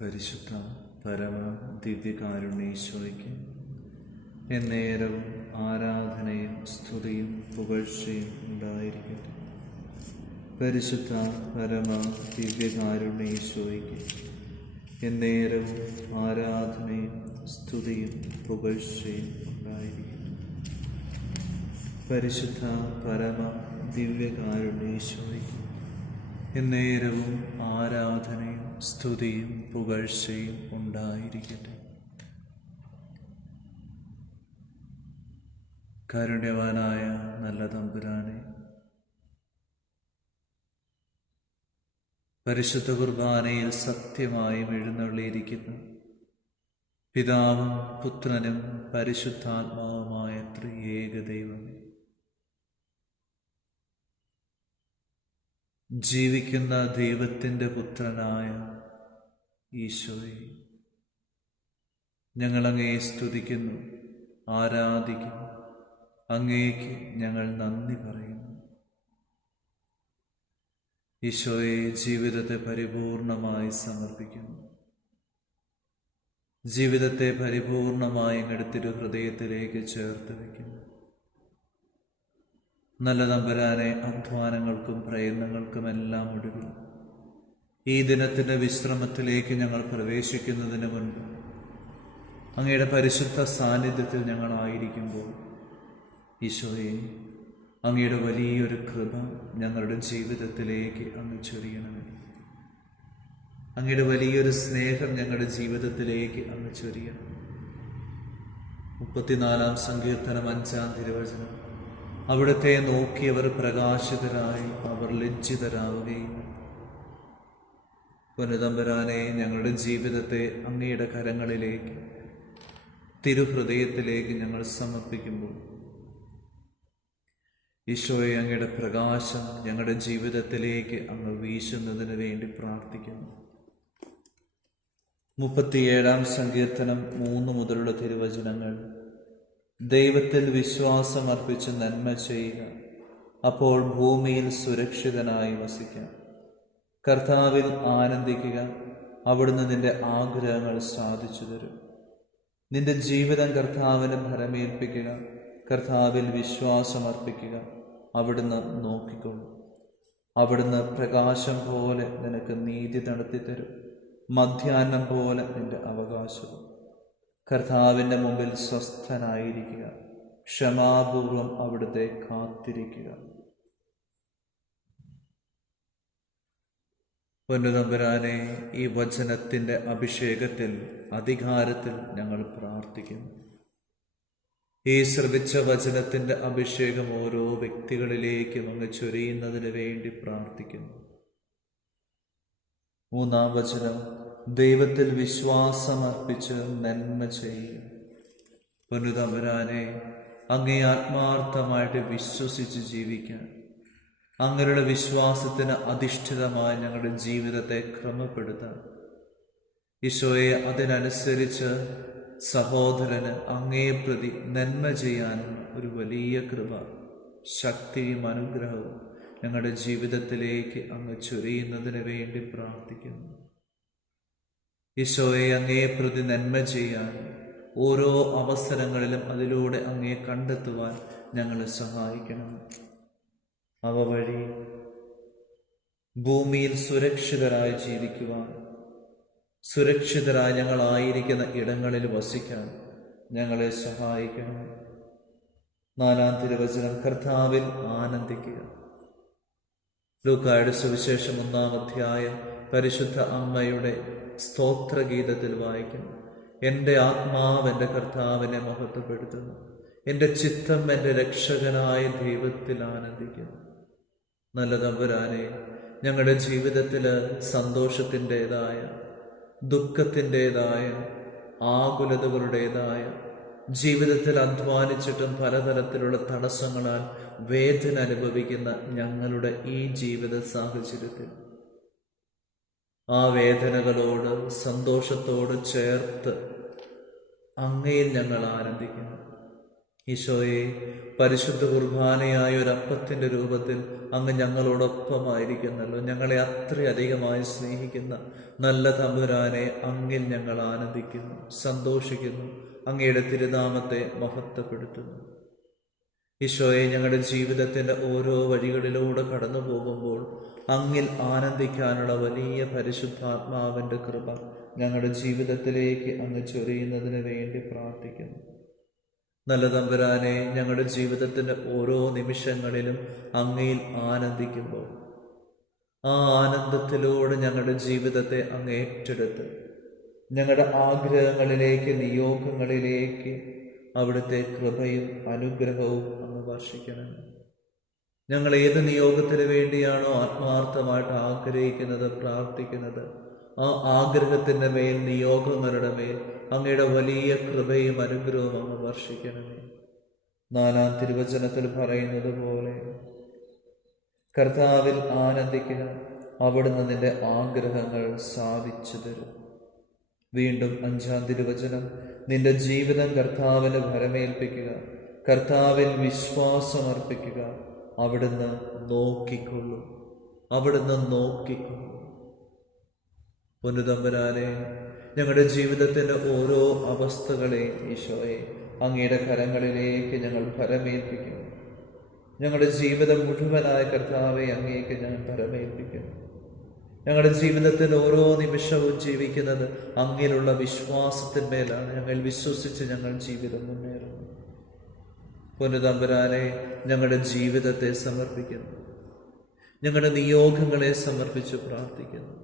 പരിശുദ്ധ പരമ ദിവ്യകാരുണ്യേശോയ്ക്ക് എന്നേരവും ആരാധനയും സ്തുതിയും പുകഴ്ചയും ഉണ്ടായിരിക്കട്ടെ. പരിശുദ്ധ പരമ ദിവ്യകാരുണ്യേശോയ്ക്ക് എന്നേരവും ആരാധനയും സ്തുതിയും പുകഴ്ചയും ഉണ്ടായിരിക്കട്ടെ. പരിശുദ്ധ പരമ ദിവ്യകാരുണ്യേശോയ്ക്ക് എന്നേരവും ആരാധനയും സ്തുതിയും പുകഴ്ചയും ഉണ്ടായിരിക്കട്ടെ. കാരുണ്യവാനായ നല്ല തമ്പുരാനെ, പരിശുദ്ധ കുർബാനയിൽ സത്യമായും എഴുന്നള്ളിയിരിക്കുന്ന പിതാവും പുത്രനും പരിശുദ്ധാത്മാവുമായ ത്രിയേക ദൈവം, ജീവിക്കുന്ന ദൈവത്തിൻ്റെ പുത്രനായ ഈശോയെ, ഞങ്ങളങ്ങയെ സ്തുതിക്കുന്നു, ആരാധിക്കുന്നു. അങ്ങേക്ക് ഞങ്ങൾ നന്ദി പറയുന്നു. ഈശോയെ, ജീവിതത്തെ പരിപൂർണമായി സമർപ്പിക്കുന്നു. ജീവിതത്തെ പരിപൂർണമായി അങ്ങയുടെ തിരുഹൃദയത്തിലേക്ക് ചേർത്ത് വയ്ക്കുന്നു. നല്ല തമ്പുരാനെ, അധ്വാനങ്ങൾക്കും പ്രയത്നങ്ങൾക്കുമെല്ലാം ഒടുവിൽ ഈ ദിനത്തിൻ്റെ വിശ്രമത്തിലേക്ക് ഞങ്ങൾ പ്രവേശിക്കുന്നതിന് മുൻപ് അങ്ങയുടെ പരിശുദ്ധ സാന്നിധ്യത്തിൽ ഞങ്ങളായിരിക്കുമ്പോൾ ഈശോയെ, അങ്ങയുടെ വലിയൊരു കൃപ ഞങ്ങളുടെ ജീവിതത്തിലേക്ക് അങ്ങ് ചൊരിയണമേ. അങ്ങയുടെ വലിയൊരു സ്നേഹം ഞങ്ങളുടെ ജീവിതത്തിലേക്ക് അങ്ങ് ചൊരിയണം. 34-ാം സങ്കീർത്തനം 5-ാം തിരുവചനം, അവിടുത്തെ നോക്കിയവർ പ്രകാശിതരായി, അവർ ലജ്ജിതരാവുകയും. പൊന്നുതമ്പുരാനെ, ഞങ്ങളുടെ ജീവിതത്തെ അങ്ങയുടെ കരങ്ങളിലേക്ക്, തിരുഹൃദയത്തിലേക്ക് ഞങ്ങൾ സമർപ്പിക്കുമ്പോൾ ഈശോയെ, അങ്ങയുടെ പ്രകാശം ഞങ്ങളുടെ ജീവിതത്തിലേക്ക് അങ്ങ് വീശുന്നതിന് വേണ്ടി പ്രാർത്ഥിക്കുന്നു. 37-ാം സങ്കീർത്തനം 3 മുതലുള്ള തിരുവചനങ്ങൾ, ദൈവത്തിൽ വിശ്വാസം അർപ്പിച്ച് നന്മ ചെയ്യുക, അപ്പോൾ ഭൂമിയിൽ സുരക്ഷിതനായി വസിക്കാം. കർത്താവിൽ ആനന്ദിക്കുക, അവിടുന്ന് നിന്റെ ആഗ്രഹങ്ങൾ സാധിച്ചു തരും. നിന്റെ ജീവിതം കർത്താവിന് ഭരമേൽപ്പിക്കുക, കർത്താവിൽ വിശ്വാസം അർപ്പിക്കുക, അവിടുന്ന് നോക്കിക്കൊള്ളും. അവിടുന്ന് പ്രകാശം പോലെ നിനക്ക് നീതി നടത്തിത്തരും, മധ്യാഹ്നം പോലെ നിന്റെ അവകാശവും. കർത്താവിൻ്റെ മുമ്പിൽ സ്വസ്ഥനായിരിക്കുക, ക്ഷമാപൂർവം അവിടുത്തെ കാത്തിരിക്കുക. പൊന്നുതമ്പുരാനെ, ഈ വചനത്തിൻ്റെ അഭിഷേകത്തിൽ, അധികാരത്തിൽ ഞങ്ങൾ പ്രാർത്ഥിക്കുന്നു. ഈ ശ്രവിച്ച വചനത്തിൻ്റെ അഭിഷേകം ഓരോ വ്യക്തികളിലേക്കും അങ്ങ് ചൊരിയുന്നതിന് വേണ്ടി പ്രാർത്ഥിക്കുന്നു. 3-ാം വചനം, ദൈവത്തിൽ വിശ്വാസമർപ്പിച്ച് നന്മ ചെയ്യുക. പൊന്നുതമ്പുരാനെ, അങ്ങേ ആത്മാർത്ഥമായിട്ട് വിശ്വസിച്ച് ജീവിക്കാൻ, അങ്ങയുടെ വിശ്വാസത്തിന് അധിഷ്ഠിതമായി ഞങ്ങളുടെ ജീവിതത്തെ ക്രമപ്പെടുത്താൻ, ഈശോയെ, അതിനനുസരിച്ച് സഹോദരന് അങ്ങേ പ്രതി നന്മ ചെയ്യാനുള്ള ഒരു വലിയ കൃപ, ശക്തിയും അനുഗ്രഹവും ഞങ്ങളുടെ ജീവിതത്തിലേക്ക് അങ്ങ് ചൊരിയുന്നതിന് വേണ്ടി പ്രാർത്ഥിക്കുന്നു. ഈശോയെ, അങ്ങേ പ്രതി നന്മ ചെയ്യാൻ ഓരോ അവസരങ്ങളിലും അതിലൂടെ അങ്ങേ കണ്ടെത്തുവാൻ ഞങ്ങളെ സഹായിക്കണം. അവ വഴി ഭൂമിയിൽ സുരക്ഷിതരായി ജീവിക്കുവാൻ, സുരക്ഷിതരായി ഞങ്ങളായിരിക്കുന്ന ഇടങ്ങളിൽ വസിക്കാൻ ഞങ്ങളെ സഹായിക്കണം. 4-ാം തിരുവചനം, കർത്താവിൽ ആനന്ദിക്കുക. ലൂക്കായുടെ സുവിശേഷം 1-ാം അധ്യായം പരിശുദ്ധ അമ്മയുടെ സ്തോത്രഗീതത്തിൽ വായിക്കുന്നു, എൻ്റെ ആത്മാവ് എൻ്റെ കർത്താവിനെ മഹത്വപ്പെടുത്തുന്നു, എൻ്റെ ചിത്തം എൻ്റെ രക്ഷകനായ ദൈവത്തിൽ ആനന്ദിക്കുന്നു. നല്ല തമ്പുരാനെ, ഞങ്ങളുടെ ജീവിതത്തിൽ സന്തോഷത്തിൻ്റെതായ, ദുഃഖത്തിൻ്റെതായ, ആകുലതകളുടേതായ, ജീവിതത്തിൽ അധ്വാനിച്ചിട്ടും പലതരത്തിലുള്ള തടസ്സങ്ങളാൽ വേദന അനുഭവിക്കുന്ന ഞങ്ങളുടെ ഈ ജീവിത സാഹചര്യത്തിൽ ആ വേദനകളോട് സന്തോഷത്തോട് ചേർത്ത് അങ്ങയിൽ ഞങ്ങൾ ആനന്ദിക്കുന്നു. ഈശോയെ, പരിശുദ്ധ കുർബാനയായ ഒരു അപ്പത്തിൻ്റെ രൂപത്തിൽ അങ്ങ് ഞങ്ങളോടൊപ്പമായിരിക്കുന്നല്ലോ. ഞങ്ങളെ അത്രയധികമായി സ്നേഹിക്കുന്ന നല്ല തമ്പുരാനെ, അങ്ങിൽ ഞങ്ങൾ ആനന്ദിക്കുന്നു, സന്തോഷിക്കുന്നു, അങ്ങയുടെ തിരുനാമത്തെ മഹത്വപ്പെടുത്തുന്നു. ഈശോയെ, ഞങ്ങളുടെ ജീവിതത്തിൻ്റെ ഓരോ വഴികളിലൂടെ കടന്നു പോകുമ്പോൾ അങ്ങിൽ ആനന്ദിക്കാനുള്ള വലിയ പരിശുദ്ധാത്മാവിൻ്റെ കൃപ ഞങ്ങളുടെ ജീവിതത്തിലേക്ക് അങ്ങ് ചൊരിയുന്നതിന് വേണ്ടി പ്രാർത്ഥിക്കുന്നു. നല്ല തമ്പുരാനെ, ഞങ്ങളുടെ ജീവിതത്തിൻ്റെ ഓരോ നിമിഷങ്ങളിലും അങ്ങയിൽ ആനന്ദിക്കുമ്പോൾ ആ ആനന്ദത്തിലൂടെ ഞങ്ങളുടെ ജീവിതത്തെ അങ്ങ് ഏറ്റെടുത്ത് ഞങ്ങളുടെ ആഗ്രഹങ്ങളിലേക്ക്, നിയോഗങ്ങളിലേക്ക് അവിടുത്തെ കൃപയും അനുഗ്രഹവും അങ്ങ് വർഷിക്കണം. ഞങ്ങൾ ഏത് നിയോഗത്തിന് വേണ്ടിയാണോ ആത്മാർത്ഥമായിട്ട് ആഗ്രഹിക്കുന്നത്, പ്രാർത്ഥിക്കുന്നത്, ആ ആഗ്രഹത്തിൻ്റെ മേൽ, നിയോഗങ്ങളുടെ മേൽ അങ്ങയുടെ വലിയ കൃപയും അനുഗ്രഹവും അങ്ങ് വർഷിക്കണമേ. 4-ാം തിരുവചനത്തിൽ പറയുന്നത് പോലെ കർത്താവിൽ ആനന്ദിക്കുക, അവിടുന്ന് നിന്റെ ആഗ്രഹങ്ങൾ സാധിച്ചു തരും. വീണ്ടും 5-ാം തിരുവചനം, നിന്റെ ജീവിതം കർത്താവിന് ഭരമേൽപ്പിക്കുക, കർത്താവിൽ വിശ്വാസമർപ്പിക്കുക, അവിടുന്ന് നോക്കിക്കൊള്ളും, അവിടുന്ന് നോക്കിക്കൊള്ളും. പൊന്നുതമ്പുരാനെ, ഞങ്ങളുടെ ജീവിതത്തിൻ്റെ ഓരോ അവസ്ഥകളെയും ഈശോയെ അങ്ങയുടെ കരങ്ങളിലേക്ക് ഞങ്ങൾ ഭരമേൽപ്പിക്കുന്നു. ഞങ്ങളുടെ ജീവിതം മുഴുവനായ കർത്താവെ അങ്ങേക്ക് ഞങ്ങൾ ഭരമേൽപ്പിക്കുന്നു. ഞങ്ങളുടെ ജീവിതത്തിൽ ഓരോ നിമിഷവും ജീവിക്കുന്നത് അങ്ങിലുള്ള വിശ്വാസത്തിന്മേലാണ്. ഞങ്ങൾ വിശ്വസിച്ച് ഞങ്ങൾ ജീവിതം മുന്നേറുന്നു. പൊന്നുതമ്പുരാനെ, ഞങ്ങളുടെ ജീവിതത്തെ സമർപ്പിക്കുന്നു, ഞങ്ങളുടെ നിയോഗങ്ങളെ സമർപ്പിച്ച് പ്രാർത്ഥിക്കുന്നു,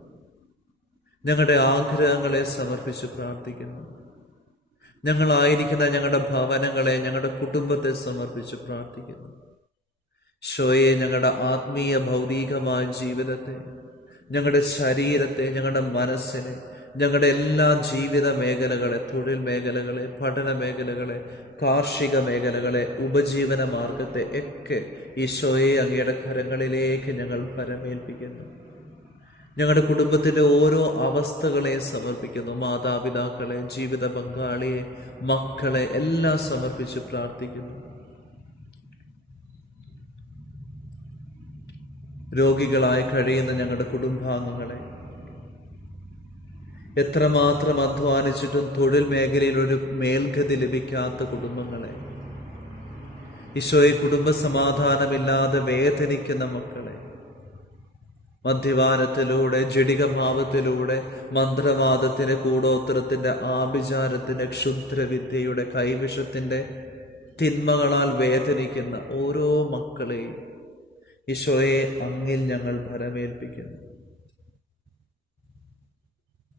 ഞങ്ങളുടെ ആഗ്രഹങ്ങളെ സമർപ്പിച്ച് പ്രാർത്ഥിക്കുന്നു, ഞങ്ങളായിരിക്കുന്ന ഞങ്ങളുടെ ഭവനങ്ങളെ, ഞങ്ങളുടെ കുടുംബത്തെ സമർപ്പിച്ച് പ്രാർത്ഥിക്കുന്നു. ഈശോയെ, ഞങ്ങളുടെ ആത്മീയ ഭൗതികമായ ജീവിതത്തെ, ഞങ്ങളുടെ ശരീരത്തെ, ഞങ്ങളുടെ മനസ്സിനെ, ഞങ്ങളുടെ എല്ലാ ജീവിത മേഖലകളെ, തൊഴിൽ മേഖലകളെ, പഠന മേഖലകളെ, കാർഷിക മേഖലകളെ, ഉപജീവന മാർഗത്തെ ഒക്കെ ഈശോയെ അങ്ങയുടെ കരങ്ങളിലേക്ക് ഞങ്ങൾ പരമേൽപ്പിക്കുന്നു. ഞങ്ങളുടെ കുടുംബത്തിൻ്റെ ഓരോ അവസ്ഥകളെ സമർപ്പിക്കുന്നു. മാതാപിതാക്കളെ, ജീവിത പങ്കാളിയെ, മക്കളെ എല്ലാം സമർപ്പിച്ച് പ്രാർത്ഥിക്കുന്നു. രോഗികളായി കഴിയുന്ന ഞങ്ങളുടെ കുടുംബാംഗങ്ങളെ, എത്രമാത്രം അധ്വാനിച്ചിട്ടും തൊഴിൽ മേഖലയിൽ ഒരു മേൽഗതി ലഭിക്കാത്ത കുടുംബങ്ങളെ, ഈശോയെ, കുടുംബ സമാധാനമില്ലാതെ വേദനിക്കുന്ന മക്കളെ, മദ്യപാനത്തിലൂടെ, ജഡികഭാവത്തിലൂടെ, മന്ത്രവാദത്തിന്റെ, കൂടോത്രത്തിന്റെ, ആഭിചാരത്തിന്റെ, ക്ഷുദ്രവിദ്യയുടെ, കൈവിഷത്തിന്റെ തിന്മകളാൽ വേദനിക്കുന്ന ഓരോ മക്കളെയും ഈശോയെ അങ്ങിൽ ഞങ്ങൾ ഭരമേൽപ്പിക്കുന്നു.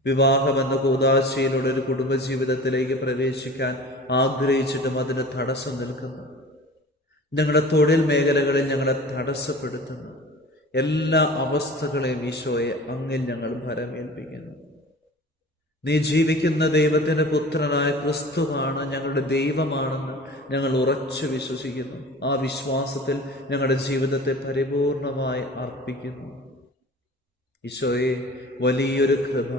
വിവാഹമെന്ന കൂദാശയിലൂടെ ഒരു കുടുംബജീവിതത്തിലേക്ക് പ്രവേശിക്കാൻ ആഗ്രഹിച്ചിട്ടും അതിന് തടസ്സം നിൽക്കുന്നു. ഞങ്ങളുടെ തൊഴിൽ മേഖലകളിൽ ഞങ്ങളെ തടസ്സപ്പെടുത്തുന്നു എല്ലാ അവസ്ഥകളെയും ഈശോയെ അങ്ങിൽ ഞങ്ങൾ ഭരമേൽപ്പിക്കുന്നു. നീ ജീവിക്കുന്ന ദൈവത്തിന്റെ പുത്രനായ ക്രിസ്തുവാണ് ഞങ്ങളുടെ ദൈവമാണെന്ന് ഞങ്ങൾ ഉറച്ചു വിശ്വസിക്കുന്നു. ആ വിശ്വാസത്തിൽ ഞങ്ങളുടെ ജീവിതത്തെ പരിപൂർണമായി അർപ്പിക്കുന്നു. ഈശോയെ, വലിയൊരു കൃപ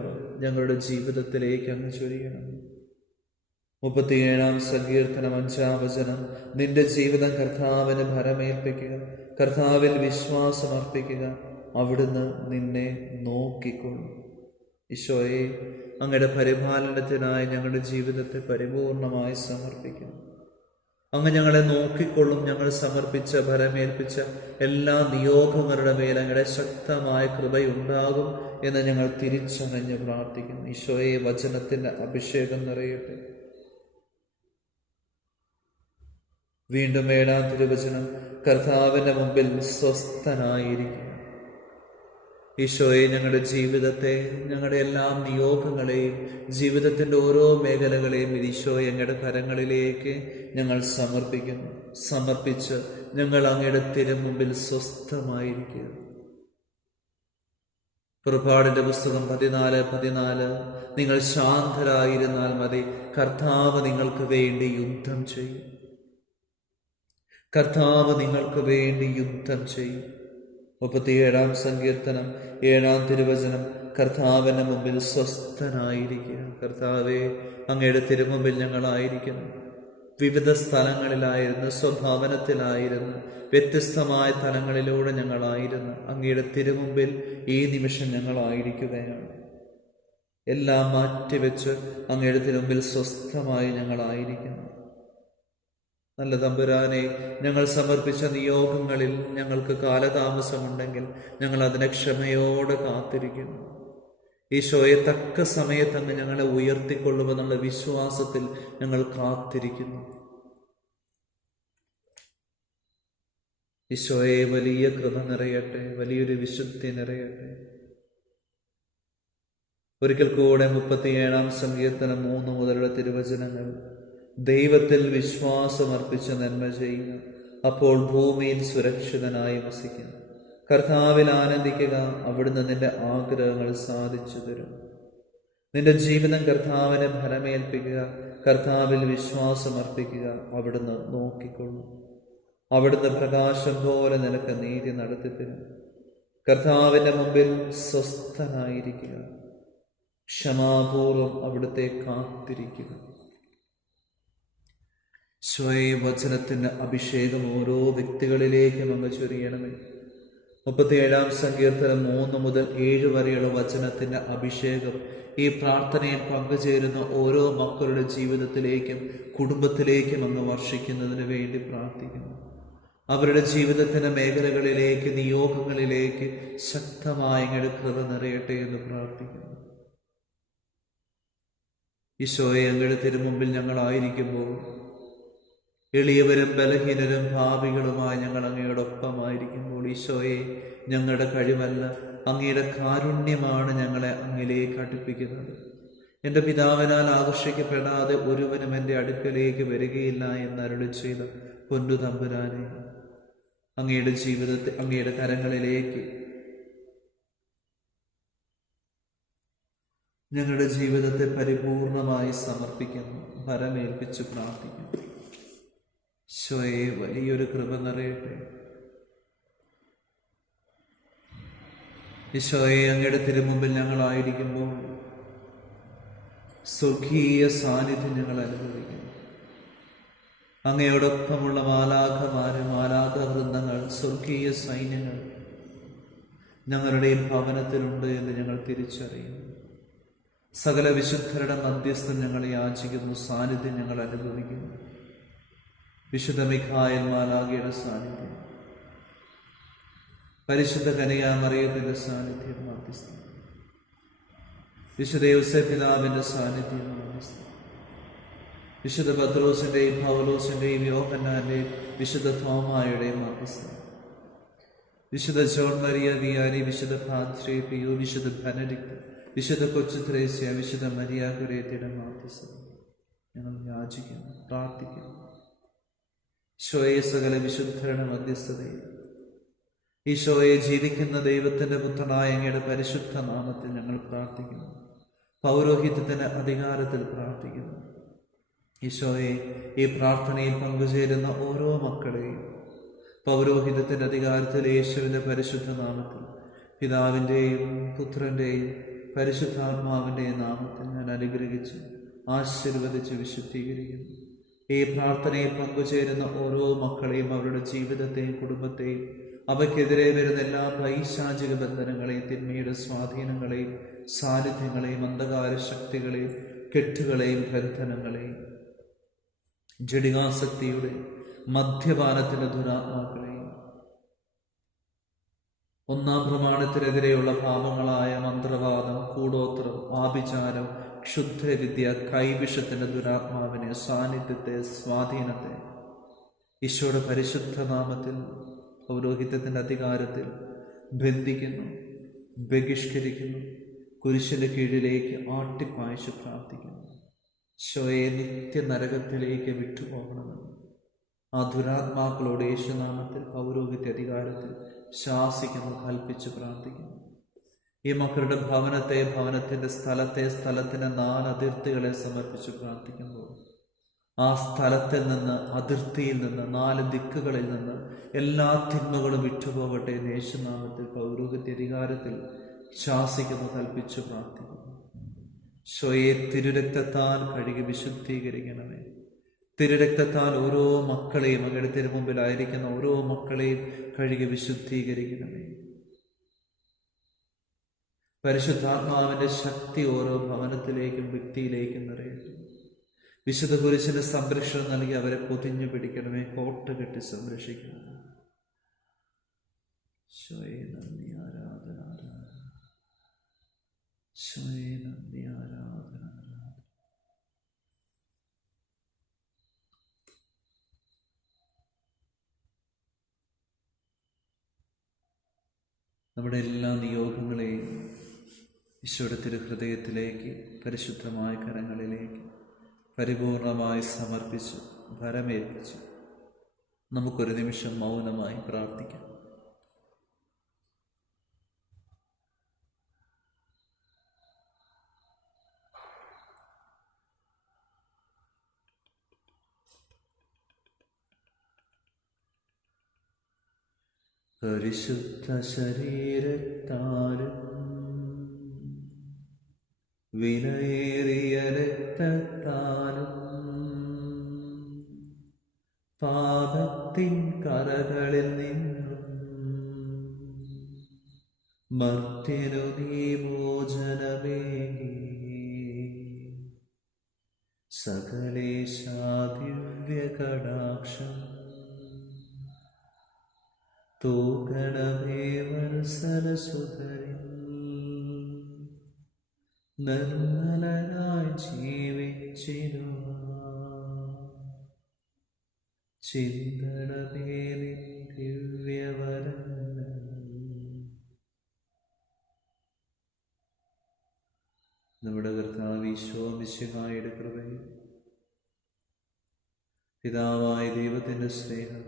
ഞങ്ങളുടെ ജീവിതത്തിലേക്ക് അങ്ങ് ചൊരിയണം. 37-ാം സങ്കീർത്തനം 5-ാം വചനം, നിന്റെ ജീവിതം കർത്താവിന് ഭരമേൽപ്പിക്കുക, കർത്താവിൽ വിശ്വാസം അർപ്പിക്കുക, അവിടുന്ന് നിന്നെ നോക്കിക്കൊള്ളും. ഈശോയെ, അങ്ങയുടെ പരിപാലനത്തിനായി ഞങ്ങളുടെ ജീവിതത്തെ പരിപൂർണമായി സമർപ്പിക്കുന്നു. അങ്ങ് ഞങ്ങളെ നോക്കിക്കൊള്ളും. ഞങ്ങൾ സമർപ്പിച്ച, ഭരമേൽപ്പിച്ച എല്ലാ നിയോഗങ്ങളുടെ മേൽ അങ്ങയുടെ ശക്തമായ കൃപയുണ്ടാകും എന്ന് ഞങ്ങൾ തിരിച്ചറിഞ്ഞ് പ്രാർത്ഥിക്കുന്നു. ഈശോയെ, വചനത്തിന്റെ അഭിഷേകം നിറയട്ടെ. വീണ്ടും 7-ാം തിരുവചനം, കർത്താവിന്റെ മുമ്പിൽ സ്വസ്ഥനായിരിക്കുക. ഈശോയെ, ഞങ്ങളുടെ ജീവിതത്തെ, ഞങ്ങളുടെ എല്ലാ നിയോഗങ്ങളെയും, ജീവിതത്തിൻ്റെ ഓരോ മേഖലകളെയും ഈശോയെ അങ്ങയുടെ കരങ്ങളിലേക്ക് ഞങ്ങൾ സമർപ്പിക്കുന്നു. സമർപ്പിച്ച് ഞങ്ങൾ അങ്ങയുടെ തിരുമുമ്പിൽ സ്വസ്ഥമായിരിക്കുക. പുറപ്പാടിന്റെ പുസ്തകം 14:14, നിങ്ങൾ ശാന്തരായിരുന്നാൽ മതി, കർത്താവ് നിങ്ങൾക്ക് വേണ്ടി യുദ്ധം ചെയ്യും. കർത്താവ് നിങ്ങൾക്ക് വേണ്ടി യുദ്ധം ചെയ്യും. 37-ാം സങ്കീർത്തനം 7-ാം തിരുവചനം, കർത്താവിന്റെ മുമ്പിൽ സ്വസ്ഥനായിരിക്കുക. കർത്താവെ, അങ്ങയുടെ തിരുമുമ്പിൽ ഞങ്ങളായിരിക്കുന്നു. വിവിധ സ്ഥലങ്ങളിലായിരുന്നു, സ്വഭവനത്തിലായിരുന്നു, വ്യത്യസ്തമായ തലങ്ങളിലൂടെ ഞങ്ങളായിരുന്നു. അങ്ങയുടെ തിരുമുമ്പിൽ ഈ നിമിഷം ഞങ്ങളായിരിക്കുകയാണ്. എല്ലാം മാറ്റിവെച്ച് അങ്ങയുടെ തിരുമുമ്പിൽ സ്വസ്ഥമായി ഞങ്ങളായിരിക്കുന്നു. നല്ല തമ്പുരാനെ, ഞങ്ങൾ സമർപ്പിച്ച നിയോഗങ്ങളിൽ ഞങ്ങൾക്ക് കാലതാമസമുണ്ടെങ്കിൽ ഞങ്ങൾ അതിനെ ക്ഷമയോടെ കാത്തിരിക്കുന്നു. ഈശോയെ, തക്ക സമയത്ത് അങ്ങ് ഞങ്ങളെ ഉയർത്തിക്കൊള്ളുമെന്നുള്ള വിശ്വാസത്തിൽ ഞങ്ങൾ കാത്തിരിക്കുന്നു. ഈശോയെ, വലിയ കൃപ നിറയട്ടെ, വലിയൊരു വിശുദ്ധി നിറയട്ടെ. ഒരിക്കൽ കൂടെ 37-ാം സങ്കീർത്തനം 3 മുതലുള്ള തിരുവചനങ്ങൾ. ദൈവത്തിൽ വിശ്വാസമർപ്പിച്ച് നന്മ ചെയ്യുക, അപ്പോൾ ഭൂമിയിൽ സുരക്ഷിതനായി വസിക്കും. കർത്താവിൽ ആനന്ദിക്കുക, അവിടുന്ന് നിന്റെ ആഗ്രഹങ്ങൾ സാധിച്ചു തരും. നിന്റെ ജീവിതം കർത്താവിനെ ഫലമേൽപ്പിക്കുക. കർത്താവിൽ വിശ്വാസമർപ്പിക്കുക, അവിടുന്ന് നോക്കിക്കൊള്ളും. അവിടുന്ന് പ്രകാശം പോലെ നിനക്ക് നീതി നടത്തിത്തരും. കർത്താവിന്റെ മുമ്പിൽ സ്വസ്ഥനായിരിക്കുക, ക്ഷമാപൂർവം അവിടുത്തെ കാത്തിരിക്കുക. സ്വയവചനത്തിന്റെ അഭിഷേകം ഓരോ വ്യക്തികളിലേക്കും അങ്ങ് ചൊരിയണമേ. 37-ാം സങ്കീർത്തനം 3 മുതൽ 7 വരെയുള്ള വചനത്തിന്റെ അഭിഷേകം ഈ പ്രാർത്ഥനയിൽ പങ്കുചേരുന്ന ഓരോ മക്കളുടെ ജീവിതത്തിലേക്കും കുടുംബത്തിലേക്കും അങ്ങ് വർഷിക്കുന്നതിന് വേണ്ടി പ്രാർത്ഥിക്കുന്നു. അവരുടെ ജീവിതത്തിന്റെ മേഖലകളിലേക്ക്, നിയോഗങ്ങളിലേക്ക് ശക്തമായ അങ്ങയുടെ കൃപ നിറയട്ടെ എന്ന് പ്രാർത്ഥിക്കുന്നു. ഈശോയെ, അങ്ങയുടെ തിരുമുമ്പിൽ ഞങ്ങളായിരിക്കുമ്പോൾ എളിയവരും ബലഹീനരും ഭാവികളുമായി ഞങ്ങൾ അങ്ങയോടൊപ്പമായിരിക്കുമ്പോൾ, ഈശോയെ, ഞങ്ങളുടെ കഴിവല്ല, അങ്ങയുടെ കാരുണ്യമാണ് ഞങ്ങളെ അങ്ങിലേക്ക് അടുപ്പിക്കുന്നത്. എൻ്റെ പിതാവിനാൽ ആകർഷിക്കപ്പെടാതെ ഒരുവനും എൻ്റെ അടുക്കലേക്ക് വരികയില്ല എന്ന് അരുളി ചെയ്ത പൊന്നു തമ്പുരാനെ, അങ്ങയുടെ ജീവിതത്തെ അങ്ങയുടെ കരങ്ങളിലേക്ക് ഞങ്ങളുടെ ജീവിതത്തെ പരിപൂർണമായി സമർപ്പിക്കുന്നു, വരമേൽപ്പിച്ച് പ്രാർത്ഥിക്കുന്നു. ഈശോയെ, വലിയൊരു കൃപ നിറയട്ടെ. ഈശോയെ, അങ്ങയുടെ തിരുമുമ്പിൽ ഞങ്ങളായിരിക്കുമ്പോൾ സ്വർഗീയ സാന്നിധ്യം ഞങ്ങൾ അനുഭവിക്കുന്നു. അങ്ങയോടൊപ്പമുള്ള മാലാഖമാര്, മാലാഖ വൃന്ദങ്ങൾ, സ്വർഗീയ സൈന്യങ്ങൾ ഞങ്ങളുടെ ഭവനത്തിലുണ്ട് എന്ന് ഞങ്ങൾ തിരിച്ചറിയുന്നു. സകല വിശുദ്ധരുടെ മധ്യസ്ഥം ഞങ്ങൾ യാചിക്കുന്നു, സാന്നിധ്യം ഞങ്ങൾ അനുഭവിക്കുന്നു. വിശുദ്ധ മിഖായേൽ മാലാഖയുടെ സാന്നിധ്യം, പരിശുദ്ധ കന്യകാമറിയത്തിന്റെ സാന്നിധ്യം മധ്യസ്ഥം, വിശുദ്ധ യോസേപ്പ് പിതാവിന്റെ സാന്നിധ്യം മധ്യസ്ഥം, വിശുദ്ധ പത്രോസിന്റെയും പൗലോസിന്റെയും യോഹന്നാന്റെയും വിശുദ്ധ തോമായുടെയും മധ്യസ്ഥം, വിശുദ്ധ ജോൺ മരിയ വിയാനി, വിശുദ്ധ പാദ്രി പിയോ, വിശുദ്ധ ബെനഡിക്ട്, വിശുദ്ധ കൊച്ചു ത്രേസ്യ, വിശുദ്ധ മരിയ കുരേത്തിയുടെ മധ്യസ്ഥം ഞങ്ങൾ യാചിക്കുന്നു, പ്രാർത്ഥിക്കുന്നു. ഈശോയെ, സകല വിശുദ്ധരുടെ മധ്യസ്ഥതയിൽ ഈശോയെ, ജീവിക്കുന്ന ദൈവത്തിന്റെ പുത്രനായ അങ്ങയുടെ പരിശുദ്ധ നാമത്തിൽ ഞങ്ങൾ പ്രാർത്ഥിക്കുന്നു. പൗരോഹിത്യത്തിന്റെ അധികാരത്തിൽ പ്രാർത്ഥിക്കുന്നു. ഈശോയെ, ഈ പ്രാർത്ഥനയിൽ പങ്കുചേരുന്ന ഓരോ മക്കളെയും പൗരോഹിത്യത്തിന്റെ അധികാരത്തിൽ യേശുവിന്റെ പരിശുദ്ധ നാമത്തിൽ, പിതാവിൻ്റെയും പുത്രൻ്റെയും പരിശുദ്ധാത്മാവിൻ്റെയും നാമത്തിൽ ഞാൻ അനുഗ്രഹിച്ച് ആശീർവദിച്ച് വിശുദ്ധീകരിക്കുന്നു. ഈ പ്രാർത്ഥനയിൽ പങ്കുചേരുന്ന ഓരോ മക്കളെയും, അവരുടെ ജീവിതത്തെയും കുടുംബത്തെയും, അവയ്ക്കെതിരെ വരുന്ന എല്ലാ പൈശാചിക ബന്ധനങ്ങളെയും, തിന്മയുടെ സ്വാധീനങ്ങളെയും, സാന്നിധ്യങ്ങളെയും, അന്ധകാര ശക്തികളെയും, കെട്ടുകളെയും, ബന്ധനങ്ങളെയും, ജഡികാസക്തിയുടെ, മദ്യപാനത്തിന്റെ ദുരാത്മാക്കളെയും, ഒന്നാം പ്രമാണത്തിനെതിരെയുള്ള പാപങ്ങളായ മന്ത്രവാദം, കൂടോത്രം, ആഭിചാരം, ക്ഷുദ്രവിദ്യ, കൈവിഷത്തിന്റെ ദുരാത്മാവിനെ, സാന്നിധ്യത്തെ, സ്വാധീനത്തെ ഈശോയുടെ പരിശുദ്ധ നാമത്തിൽ പൗരോഹിത്യത്തിന്റെ അധികാരത്തിൽ ബന്ധിക്കുന്നു, ബഹിഷ്കരിക്കുന്നു, കുരിശിന്റെ കീഴിലേക്ക് ആട്ടിപ്പായച്ച് പ്രാർത്ഥിക്കുന്നു. ഈശോയെ, നിത്യ നരകത്തിലേക്ക് വിട്ടുപോകണമെന്ന് ആ ദുരാത്മാക്കളോട് യേശുനാമത്തിൽ പൗരോഹിത്യ അധികാരത്തിൽ ശാസിക്കുന്നു, കൽപ്പിച്ച് പ്രാർത്ഥിക്കുന്നു. ഈ മക്കളുടെ ഭവനത്തെ, ഭവനത്തിന്റെ സ്ഥലത്തെ, സ്ഥലത്തിന്റെ 4 അതിർത്തികളെ സമർപ്പിച്ച് പ്രാർത്ഥിക്കുമ്പോൾ ആ സ്ഥലത്തിൽ നിന്ന്, അതിർത്തിയിൽ നിന്ന്, 4 ദിക്കുകളിൽ നിന്ന് എല്ലാ തിന്മകളും വിട്ടുപോകട്ടെ എന്ന് യേശുനാമത്തിൽ പൗരോഹിത്യ അധികാരത്തിൽ ശാസിക്കുന്നു, കൽപ്പിച്ച് പ്രാർത്ഥിക്കുന്നു. ഈശോയെ, തിരുരക്തത്താൽ കഴുകി വിശുദ്ധീകരിക്കണമേ. തിരുരക്തത്താൽ ഓരോ മക്കളെയും, അങ്ങയുടെ തിരുമുമ്പിലായിരിക്കുന്ന ഓരോ മക്കളെയും കഴുകി വിശുദ്ധീകരിക്കണമേ. പരിശുദ്ധാത്മാവിന്റെ ശക്തി ഓരോ ഭവനത്തിലേക്കും വ്യക്തിയിലേക്കും നിറയട്ടെ. വിശുദ്ധ കുരിശിന്റെ സംരക്ഷണം നൽകി അവരെ പൊതിഞ്ഞു പിടിക്കണമേ, കോട്ട കെട്ടി സംരക്ഷിക്കണമേ. നന്ദി, ആരാധന, ആരാധന. നന്ദി, ആരാധന, ആരാധന. നമ്മുടെ എല്ലാ നിയോഗങ്ങളെയും ഈശോയുടെ തിരുഹൃദയത്തിലേക്ക്, പരിശുദ്ധമായ കരങ്ങളിലേക്ക് പരിപൂർണമായി സമർപ്പിച്ച് ഭരമേൽപ്പിച്ച് നമുക്കൊരു നിമിഷം മൗനമായി പ്രാർത്ഥിക്കാം. പരിശുദ്ധ ശരീരത്താലും വിലയേറിയ രക്തത്താലും പാപത്തിൻ കറകളിൽ നിന്നും മർത്യനു നീ മോചനമേകി. സകലേശാ ദിവ്യ കടാക്ഷം തൂകണമേ വത്സലസുധരിൽ. നിർമ്മലനായി ജീവിച്ചിടുവാൻ ചിന്തണമേ നിൻ ദിവ്യവരങ്ങൾ. നമ്മുടെ കർത്താവ് ഈശോ മിശിഹായുടെ കൃപയും പിതാവായ ദൈവത്തിൻ്റെ സ്നേഹം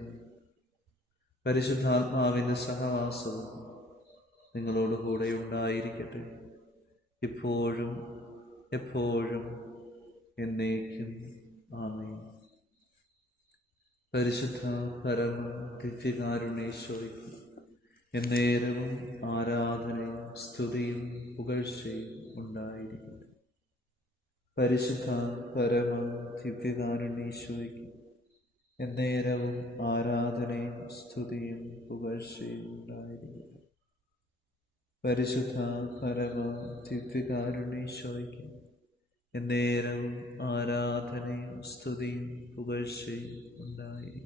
പരിശുദ്ധാത്മാവിൻ്റെ സഹവാസവും നിങ്ങളോട് കൂടെ ഉണ്ടായിരിക്കട്ടെ, ഇപ്പോഴും എപ്പോഴും എന്നേക്കും. ആമേൻ. പരിശുദ്ധ പരമ ദിവ്യകാരുണ്യേശ്വരിക്ക് എന്നേരവും ആരാധനയും സ്തുതിയും പുകഴ്ചയും ഉണ്ടായിരിക്കട്ടെ. പരിശുദ്ധ പരമ ദിവ്യകാരുണ്യേശ്വരിക്ക് എന്നേരവും ആരാധനയും സ്തുതിയും പുകഴ്ചയും ഉണ്ടായിരിക്കട്ടെ. പരിശുദ്ധ പരമ ദിവ്യകാരുണ്യേശ്വരിക്ക് എന്നേരവും ആരാധനയും സ്തുതിയും പുകഴ്ചയും ഉണ്ടായിരിക്കട്ടെ.